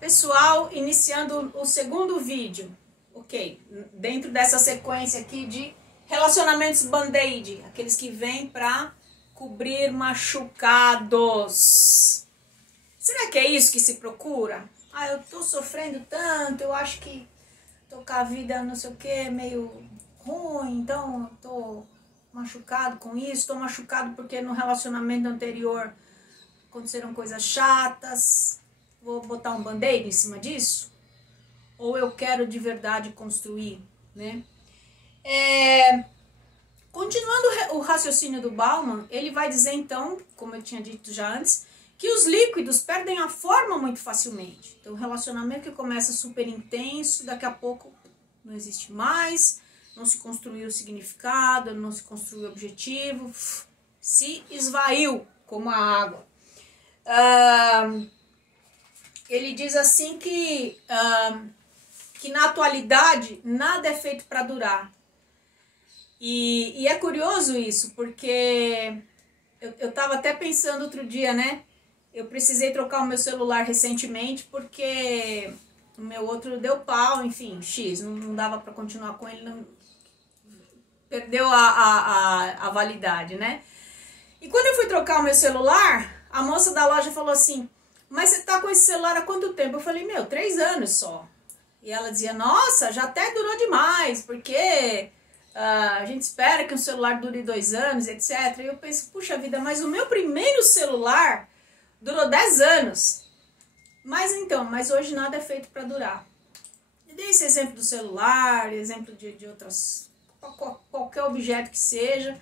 Pessoal, iniciando o segundo vídeo, ok, dentro dessa sequência aqui de relacionamentos band-aid, aqueles que vêm para cobrir machucados. Será que é isso que se procura? Ah, eu tô sofrendo tanto, eu acho que tô com a vida não sei o que, meio ruim, então eu tô machucado com isso, tô machucado porque no relacionamento anterior aconteceram coisas chatas. Vou botar um band-aid em cima disso? Ou eu quero de verdade construir, né? Continuando o raciocínio do Bauman, ele vai dizer então, como eu tinha dito já antes, que os líquidos perdem a forma muito facilmente. Então, o relacionamento que começa super intenso, daqui a pouco não existe mais, não se construiu o significado, não se construiu o objetivo, se esvaiu como a água. Ele diz assim que na atualidade nada é feito para durar. E é curioso isso, porque eu estava até pensando outro dia, né? Eu precisei trocar o meu celular recentemente porque o meu outro deu pau, enfim, X, não dava para continuar com ele, não, perdeu a validade, né? E quando eu fui trocar o meu celular, a moça da loja falou assim: mas você tá com esse celular há quanto tempo? Eu falei, 3 anos só. E ela dizia, nossa, já até durou demais, porque a gente espera que um celular dure 2 anos, etc. E eu penso, puxa vida, mas o meu primeiro celular durou 10 anos. Mas hoje nada é feito para durar. Eu dei esse exemplo do celular, exemplo de outras, qualquer objeto que seja.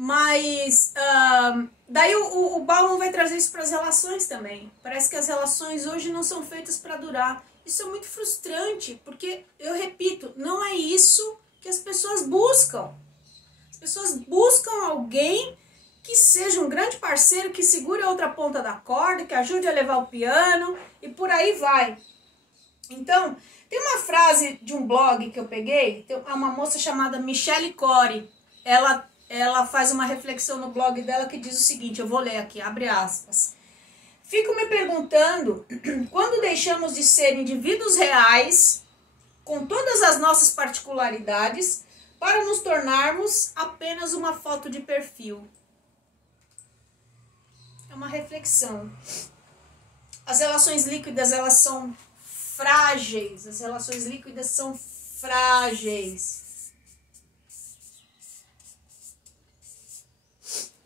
Mas daí o Bauman vai trazer isso para as relações também. Parece que as relações hoje não são feitas para durar. Isso é muito frustrante, porque, eu repito, não é isso que as pessoas buscam. As pessoas buscam alguém que seja um grande parceiro, que segure a outra ponta da corda, que ajude a levar o piano e por aí vai. Então, tem uma frase de um blog que eu peguei, tem uma moça chamada Michelle Corey. Ela faz uma reflexão no blog dela que diz o seguinte, eu vou ler aqui, abre aspas. Fico me perguntando, quando deixamos de ser indivíduos reais, com todas as nossas particularidades, para nos tornarmos apenas uma foto de perfil. É uma reflexão. As relações líquidas, elas são frágeis. As relações líquidas são frágeis.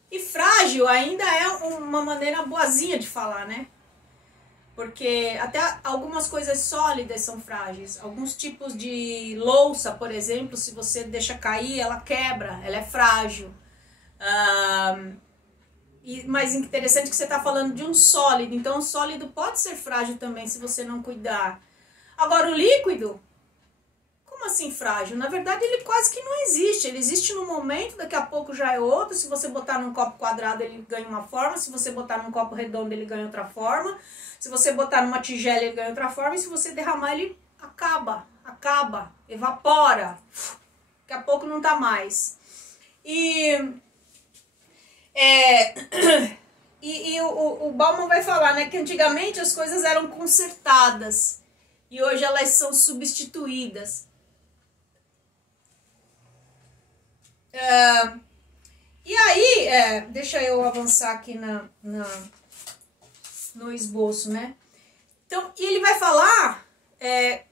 E frágil ainda é uma maneira boazinha de falar, né? Porque até algumas coisas sólidas são frágeis. Alguns tipos de louça, por exemplo, se você deixa cair, ela quebra, ela é frágil. Mas interessante que você está falando de um sólido. Então, o sólido pode ser frágil também, se você não cuidar. Agora, o líquido... Como assim frágil? Na verdade, ele quase que não existe. Ele existe no momento, daqui a pouco já é outro. Se você botar num copo quadrado, ele ganha uma forma. Se você botar num copo redondo, ele ganha outra forma. Se você botar numa tigela, ele ganha outra forma. E se você derramar, ele acaba, evapora. Daqui a pouco não tá mais. O Bauman vai falar, né, que antigamente as coisas eram consertadas. E hoje elas são substituídas. E aí, deixa eu avançar aqui no esboço, né? Então, e ele vai falar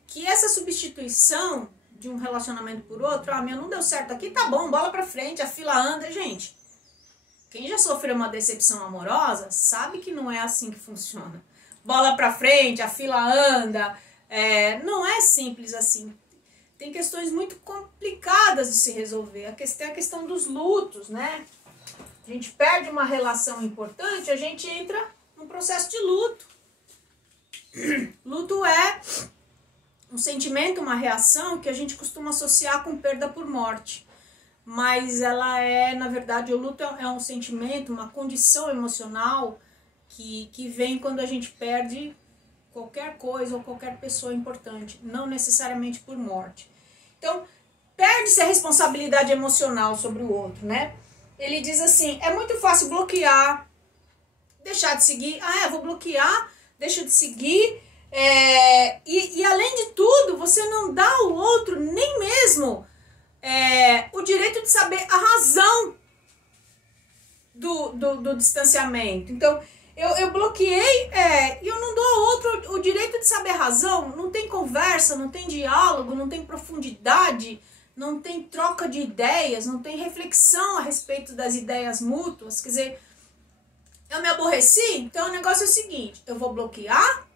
que essa substituição de um relacionamento por outro, meu não deu certo aqui, tá bom, bola pra frente, a fila anda, gente. Quem já sofreu uma decepção amorosa sabe que não é assim que funciona. Bola pra frente, a fila anda, não é simples assim. Tem questões muito complicadas de se resolver. Tem a questão dos lutos, né? A gente perde uma relação importante, a gente entra num processo de luto. Luto é um sentimento, uma reação que a gente costuma associar com perda por morte. Mas ela na verdade, o luto é um sentimento, uma condição emocional que vem quando a gente perde qualquer coisa ou qualquer pessoa importante, não necessariamente por morte. Então, perde-se a responsabilidade emocional sobre o outro, né? Ele diz assim, é muito fácil bloquear, deixar de seguir, eu vou bloquear, deixo de seguir, E além de tudo, você não dá ao outro nem mesmo o direito de saber a razão do distanciamento. Então, eu bloqueei e eu não dou ao outro o direito de saber a razão. Não tem conversa, não tem diálogo, não tem profundidade, não tem troca de ideias, não tem reflexão a respeito das ideias mútuas. Quer dizer, eu me aborreci, então o negócio é o seguinte, eu vou bloquear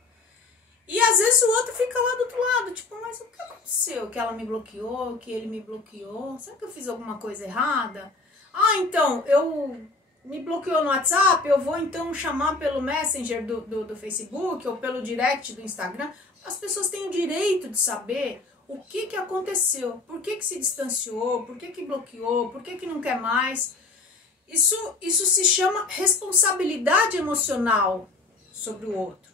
e às vezes o outro fica lá do outro lado, tipo, mas o que aconteceu? Que ela me bloqueou, que ele me bloqueou, será que eu fiz alguma coisa errada? Ah, então, me bloqueou no WhatsApp, eu vou então chamar pelo Messenger do Facebook ou pelo direct do Instagram. As pessoas têm o direito de saber o que aconteceu, por que se distanciou, por que bloqueou, por que não quer mais. Isso se chama responsabilidade emocional sobre o outro.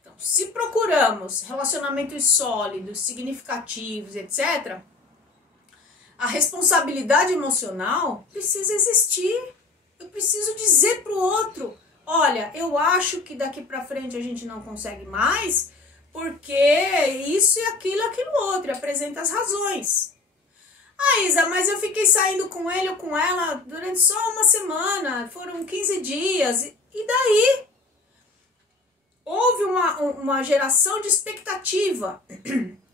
Então, se procuramos relacionamentos sólidos, significativos, etc., a responsabilidade emocional precisa existir. Eu preciso dizer para o outro, olha, eu acho que daqui para frente a gente não consegue mais, porque isso e aquilo outro, e apresenta as razões. Ah, Isa, mas eu fiquei saindo com ele ou com ela durante só uma semana, foram 15 dias, e daí? Houve uma geração de expectativa.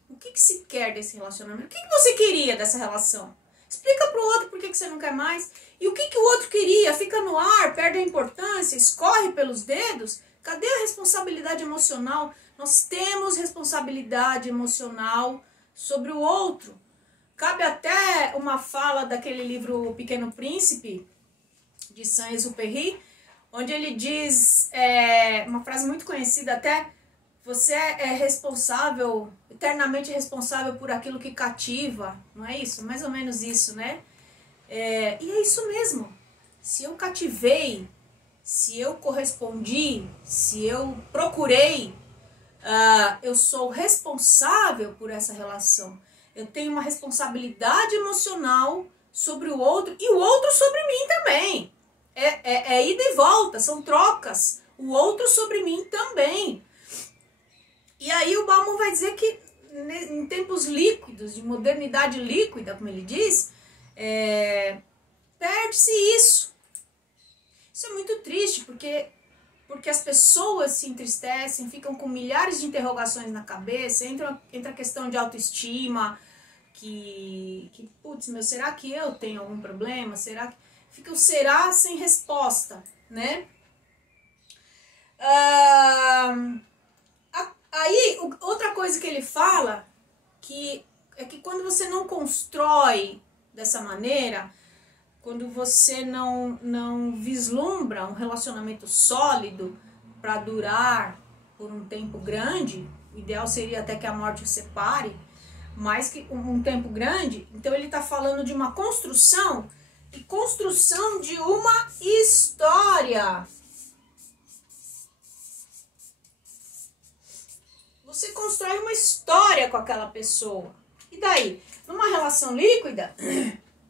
O que se quer desse relacionamento? O que você queria dessa relação? Explica pro outro por que você não quer mais. E o que o outro queria? Fica no ar, perde a importância, escorre pelos dedos? Cadê a responsabilidade emocional? Nós temos responsabilidade emocional sobre o outro. Cabe até uma fala daquele livro O Pequeno Príncipe, de Saint-Exupéry, onde ele diz, uma frase muito conhecida até, você é responsável, eternamente responsável por aquilo que cativa, não é isso? Mais ou menos isso, né? E é isso mesmo. Se eu cativei, se eu correspondi, se eu procurei, eu sou responsável por essa relação. Eu tenho uma responsabilidade emocional sobre o outro e o outro sobre mim também. É ida e volta, são trocas. O outro sobre mim também. E aí o Bauman vai dizer que em tempos líquidos, de modernidade líquida, como ele diz, perde-se isso. Isso é muito triste, porque as pessoas se entristecem, ficam com milhares de interrogações na cabeça, entra a questão de autoestima, putz, será que eu tenho algum problema? Será que... Fica o será sem resposta, né? Aí, outra coisa que ele fala, é que quando você não constrói dessa maneira, quando você não vislumbra um relacionamento sólido para durar por um tempo grande, o ideal seria até que a morte o separe, mais que um tempo grande, então ele está falando de uma construção, e construção de uma história. Você constrói uma história com aquela pessoa. E daí? Numa relação líquida,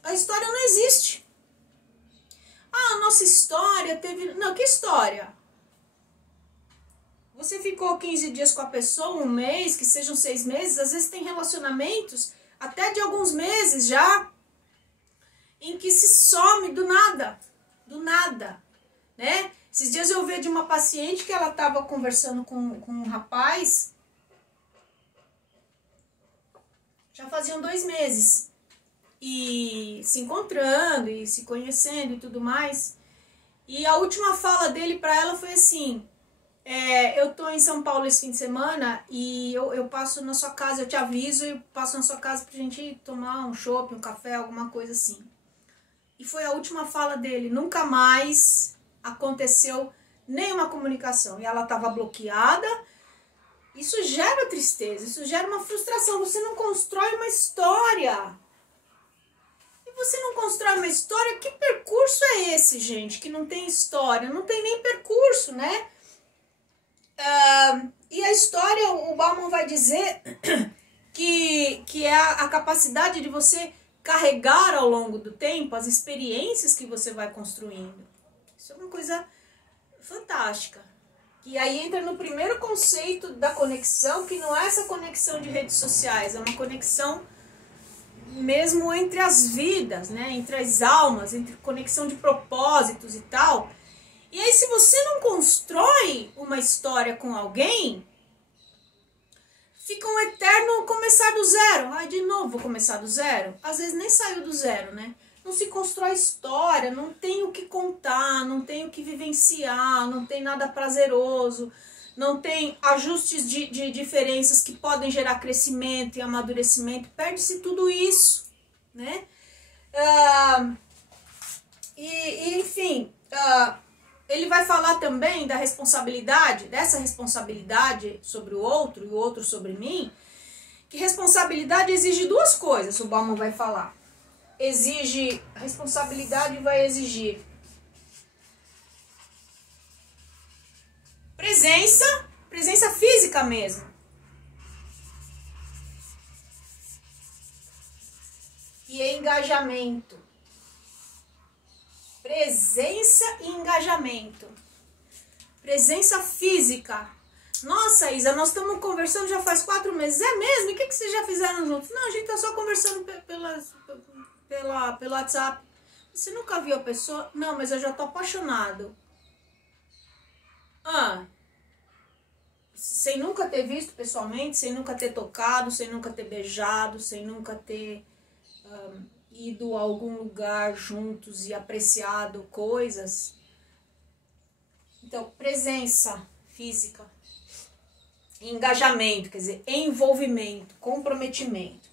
a história não existe. Ah, a nossa história teve... Não, que história? Você ficou 15 dias com a pessoa, um mês, que sejam 6 meses, às vezes tem relacionamentos até de alguns meses já, em que se some do nada, né? Esses dias eu vi de uma paciente que ela estava conversando com um rapaz, já faziam 2 meses, e se encontrando, e se conhecendo e tudo mais, e a última fala dele para ela foi assim, eu tô em São Paulo esse fim de semana, e eu passo na sua casa, eu te aviso, e passo na sua casa pra gente tomar um chopp, um café, alguma coisa assim. E foi a última fala dele, nunca mais aconteceu nenhuma comunicação. E ela estava bloqueada. Isso gera tristeza, isso gera uma frustração. Você não constrói uma história. E você não constrói uma história, que percurso é esse, gente? Que não tem história, não tem nem percurso, né? E a história, o Bauman vai dizer que é a capacidade de você carregar ao longo do tempo as experiências que você vai construindo. Isso é uma coisa fantástica. E aí entra no primeiro conceito da conexão, que não é essa conexão de redes sociais, é uma conexão mesmo entre as vidas, né? Entre as almas, entre conexão de propósitos e tal. E aí, se você não constrói uma história com alguém, fica um eterno começar do zero. Ai, de novo vou começar do zero? Às vezes nem saiu do zero, né? Não se constrói história, não tem o que contar, não tem o que vivenciar, não tem nada prazeroso, não tem ajustes de diferenças que podem gerar crescimento e amadurecimento. Perde-se tudo isso, né? Enfim, ele vai falar também da responsabilidade, dessa responsabilidade sobre o outro e o outro sobre mim, que responsabilidade exige duas coisas, o Bauman vai falar. Responsabilidade vai exigir presença física mesmo. E engajamento. Presença e engajamento. Presença física. Nossa, Isa, nós estamos conversando já faz 4 meses. É mesmo? E o que vocês já fizeram juntos? Não, a gente tá só conversando pelo WhatsApp. Você nunca viu a pessoa? Não, mas eu já tô apaixonado. Sem nunca ter visto pessoalmente, sem nunca ter tocado, sem nunca ter beijado, sem nunca ter ido a algum lugar juntos e apreciado coisas. Então, presença física, engajamento, quer dizer, envolvimento, comprometimento.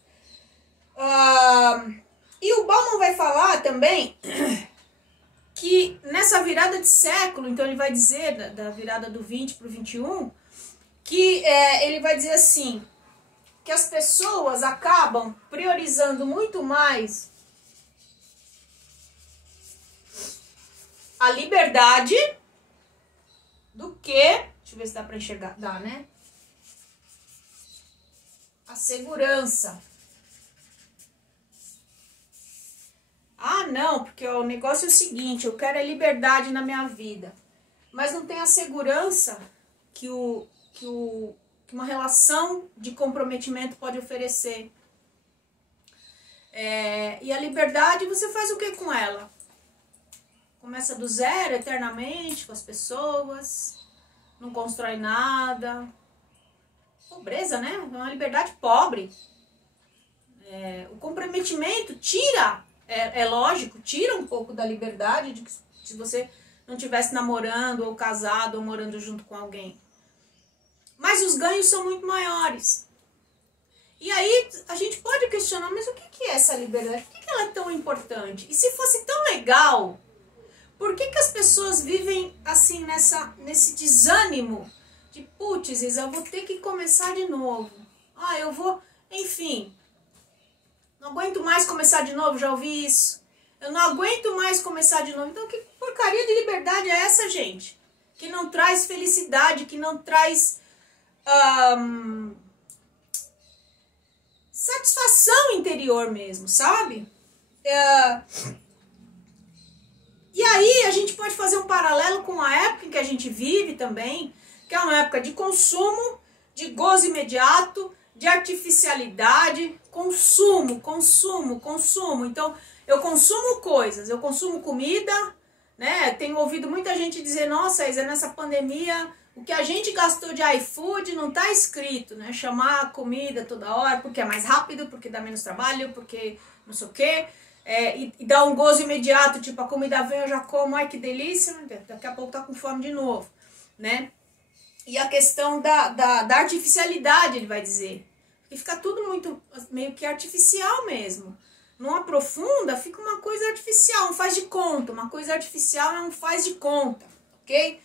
E o Bauman vai falar também que nessa virada de século, então ele vai dizer, da virada do 20 para o 21, que ele vai dizer assim, que as pessoas acabam priorizando muito mais a liberdade do que, deixa eu ver se dá para enxergar, dá, né? A segurança. Ah, não, porque o negócio é o seguinte, eu quero a liberdade na minha vida, mas não tem a segurança que uma relação de comprometimento pode oferecer. E a liberdade, você faz o que com ela? Começa do zero, eternamente, com as pessoas, não constrói nada. Pobreza, né? É uma liberdade pobre. O comprometimento tira, é lógico, tira um pouco da liberdade de que se você não estivesse namorando, ou casado, ou morando junto com alguém. Mas os ganhos são muito maiores. E aí a gente pode questionar, mas o que é essa liberdade? Por que ela é tão importante? E se fosse tão legal, por que as pessoas vivem assim nesse desânimo de putz, eu vou ter que começar de novo. Eu vou, enfim, não aguento mais começar de novo, já ouvi isso. Eu não aguento mais começar de novo. Então que porcaria de liberdade é essa, gente? Que não traz felicidade, que não traz satisfação interior mesmo, sabe? E aí a gente pode fazer um paralelo com a época em que a gente vive também, que é uma época de consumo, de gozo imediato, de artificialidade, consumo. Então, eu consumo coisas, eu consumo comida, né? Tenho ouvido muita gente dizer, nossa, Isa, nessa pandemia, o que a gente gastou de iFood não tá escrito, né? Chamar a comida toda hora, porque é mais rápido, porque dá menos trabalho, porque não sei o quê. E dá um gozo imediato, tipo, a comida vem, eu já como, ai que delícia, daqui a pouco tá com fome de novo, né? E a questão da artificialidade, ele vai dizer, porque fica tudo muito, meio que artificial mesmo, não aprofunda, fica uma coisa artificial, um faz de conta, uma coisa artificial é um faz de conta, ok?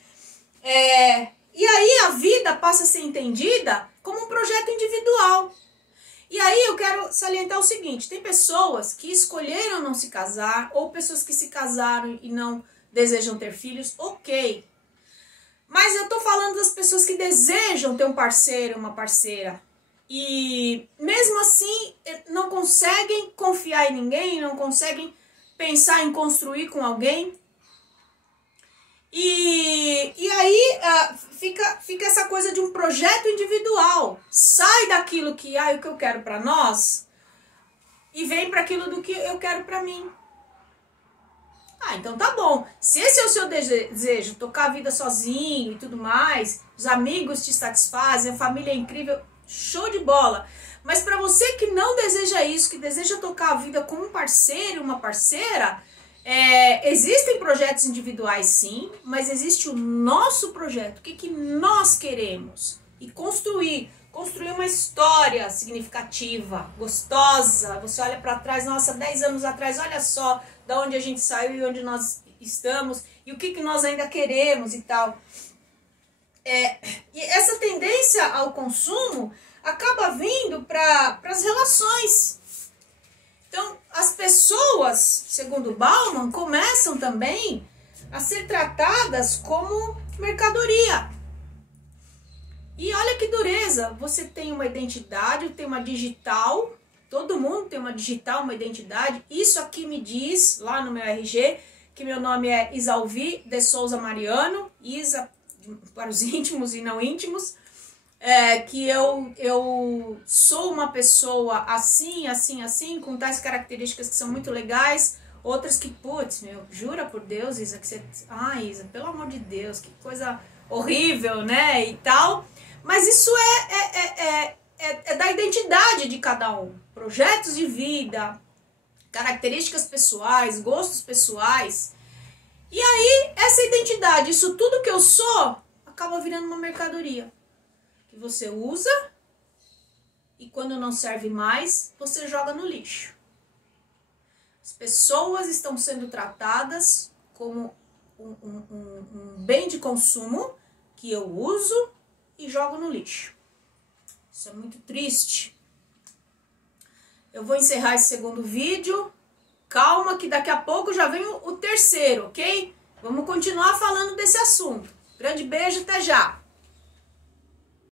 E aí a vida passa a ser entendida como um projeto individual. E aí eu quero salientar o seguinte, tem pessoas que escolheram não se casar, ou pessoas que se casaram e não desejam ter filhos, ok. Mas eu tô falando das pessoas que desejam ter um parceiro, uma parceira, e mesmo assim não conseguem confiar em ninguém, não conseguem pensar em construir com alguém. E aí fica essa coisa de um projeto individual. Sai daquilo que o que eu quero para nós e vem para aquilo do que eu quero para mim. Então tá bom. Se esse é o seu desejo, tocar a vida sozinho e tudo mais, os amigos te satisfazem, a família é incrível, show de bola. Mas para você que não deseja isso, que deseja tocar a vida com um parceiro, uma parceira, existem projetos individuais sim, mas existe o nosso projeto, o que nós queremos. E construir uma história significativa, gostosa. Você olha para trás, nossa, 10 anos atrás, olha só da onde a gente saiu e onde nós estamos e o que nós ainda queremos e tal. E essa tendência ao consumo acaba vindo para as relações. Então, as pessoas, segundo Bauman, começam também a ser tratadas como mercadoria. E olha que dureza, você tem uma identidade, tem uma digital, todo mundo tem uma digital, uma identidade. Isso aqui me diz, lá no meu RG, que meu nome é Isalvi de Souza Mariano, Isa para os íntimos e não íntimos, que eu sou uma pessoa assim, assim, assim, com tais características que são muito legais, outras que, putz, jura por Deus, Isa, que você... Isa, pelo amor de Deus, que coisa horrível, né, e tal. Mas isso é da identidade de cada um. Projetos de vida, características pessoais, gostos pessoais. E aí, essa identidade, isso tudo que eu sou, acaba virando uma mercadoria. Que você usa e quando não serve mais, você joga no lixo. As pessoas estão sendo tratadas como um bem de consumo que eu uso e jogo no lixo. Isso é muito triste. Eu vou encerrar esse segundo vídeo. Calma que daqui a pouco já vem o terceiro, ok? Vamos continuar falando desse assunto. Grande beijo, até já!